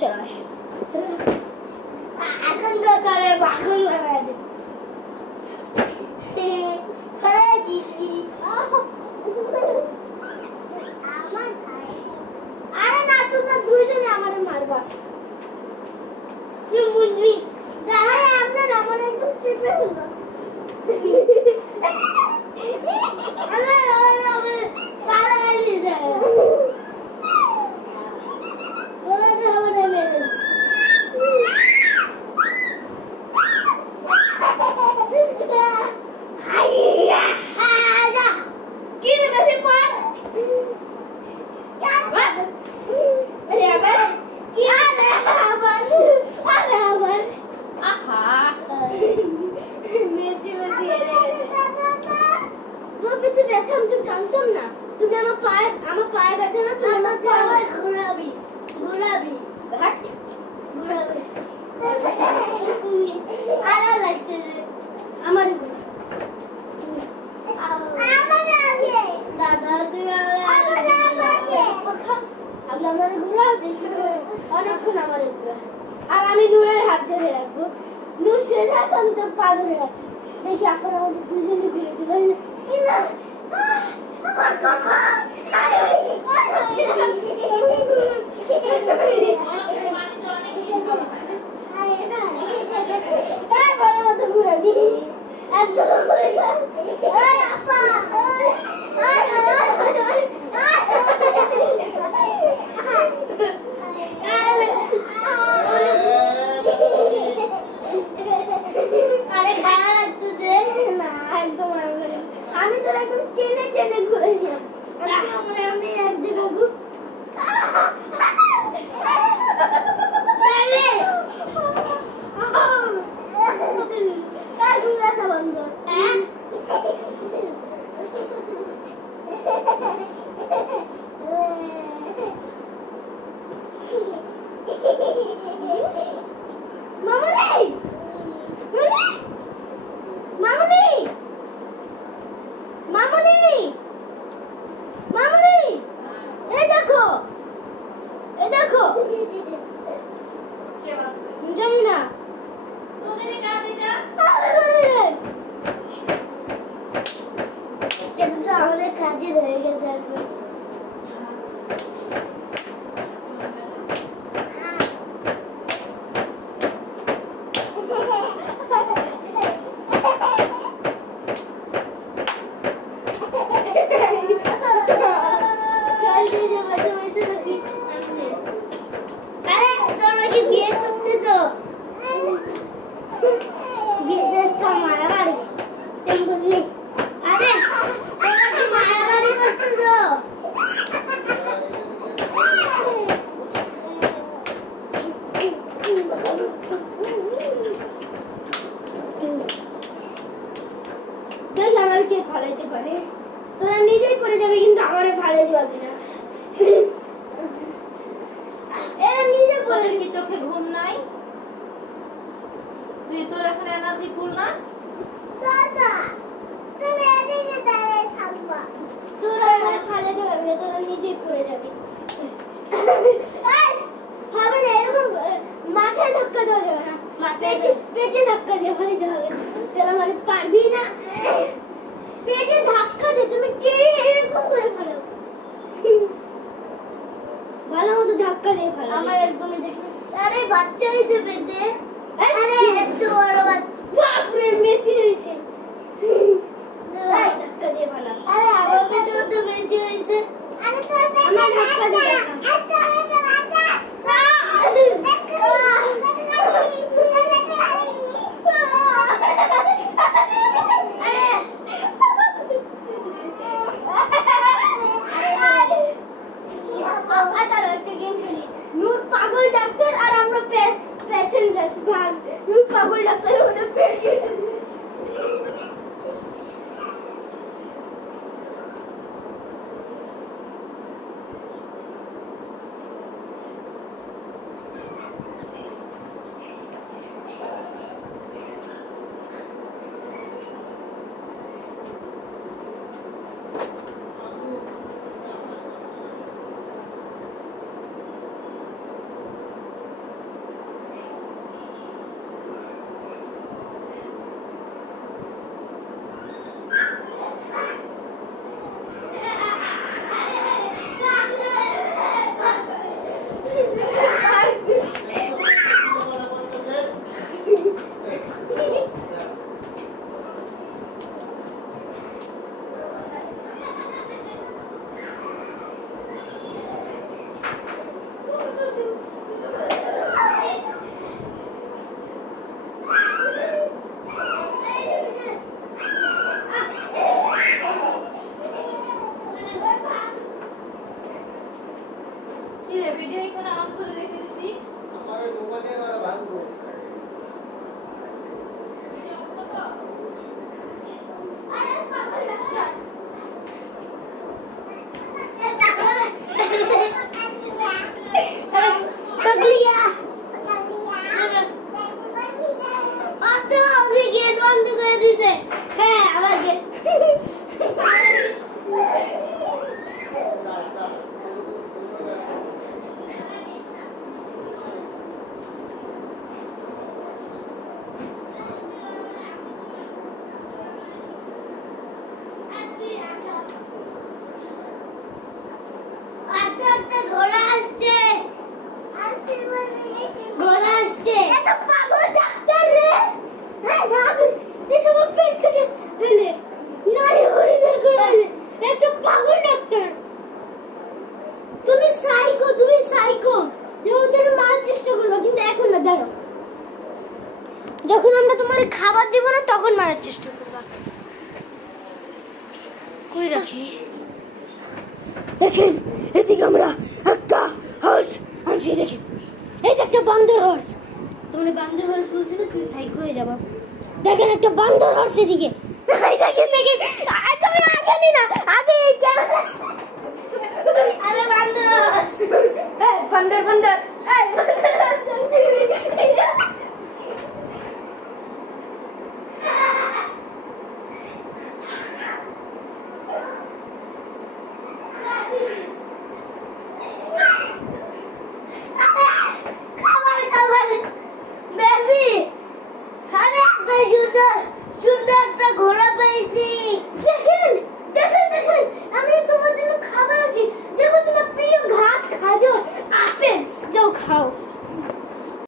চলে আসে এখন তো তারে বাকুল বানায় দে করে দিছি আমার ভাই আরে না তোমরা দুইজনে আমারে মারবা তুই বুঝবি দাঁড়া আমরা আমারে একটু চেপে দিবা আরে আরে পালা গালি যায় ওরা তো আমারে মেরে হাইয়া হাজা কি রে বেশি পড় আরে আবার কি আবার আহা মেসি মেসি হেরে গেছে ব্যথা আমি তো জানতাম না তুমি আমার পায়ে ব্যথা না তুমি আমার পায়ে ঘোরাবি হাট ঘোরাবি আর লাগতেছে আমার দাদা আমার ঘোরাবি অনেকক্ষণ আমার আর আমি নূরের হাত ধরে রাখবো নূর শুয়ে থাকবো আমি তোর পা ধরে রাখবো দেখি এখন আমাদের দুজনে ঘুরে দিল না আমার কমা আমি তো একদম চেনে চেনে ঘুরেছিলাম আমি এক দিকে বন্ধ জানি না আমাদের কাজে রয়ে গেছে এখন আমার কে ফালাইতে পারে তোরা নিজেই পড়ে যাবে কিন্তু আমারে ফালাইতে পারবি না এরা নিজে পড়ে কি চোখে ঘুম নাই তুই তোর এখন এনার্জি ফুল না দাদা তুমি এদিকে দাঁড়ায় থাকবা তোরা আমারে ফালাইতে পারবি না তোরা নিজেই পড়ে যাবি হবে না এরকম মাথায় ধাক্কা দেওয়া যাবে না পেটে ধাক্কা দিয়ে ফালাইতে হবে তোরা আমারে পারবি না পেটে ধাক্কা দে তুমি টেনে এরকম করে ফেলো ভালো মতো ধাক্কা দিয়ে ফেলো আমার একদমই দেখি আরে বাচ্চা হইছে পেটে আরে এত বড় বাচ্চা বাপ রে মেসি হইছে ধাক্কা দিয়ে ফেলো আরে আমার পেটেও তো মেসি হইছে আরে তোর পেটে আমার ধাক্কা দিয়ে পাগল ডাক্তার আর আমরা প্যাসেঞ্জার্স ভাগ পাগল ডাক্তার ওটা পেশেন্ট ভিডিও এখানে অন করে রেখে দিছিস আমার মোবাইলে আর ভাঙবো ভিডিও অন করো আরে পাগল ডাক্তার পাগলিয়া আচ্ছা আমি গেট বন্ধ করে দিয়েছে হ্যাঁ আমার গেট ঘোড়া আসছে ঘোড়া আসছে এটা পাগল ডাক্তার রে হ্যাঁ পাগল এসব পেট কেটে ফেলে নারী হরি বের করে ফেলে একটা পাগল ডাক্তার তুমি সাইকো যে ওদের মারার চেষ্টা করবে কিন্তু এখন না দাঁড়াও যখন আমরা তোমার খাবার দেব না তখন মারার চেষ্টা করবা কই রাখি দেখেন এদিকে আমরা একটা হর্স আনছি দেখেন এই যে একটা বান্দর হর্স তোমরা বান্দর হর্স বলছো না তুমি সাইকো হয়ে যাবো দেখেন একটা বান্দর হর্স এদিকে এই দেখেন তুমি আগে না আগে এই আরে বান্দর হর্স এই বান্দর এই সুন্দর একটা ঘোড়া পেয়েছি দেখেন আমি তোমার জন্য খাবার আছি দেখো তোমার প্রিয় ঘাস খাজর আপেল যাও খাও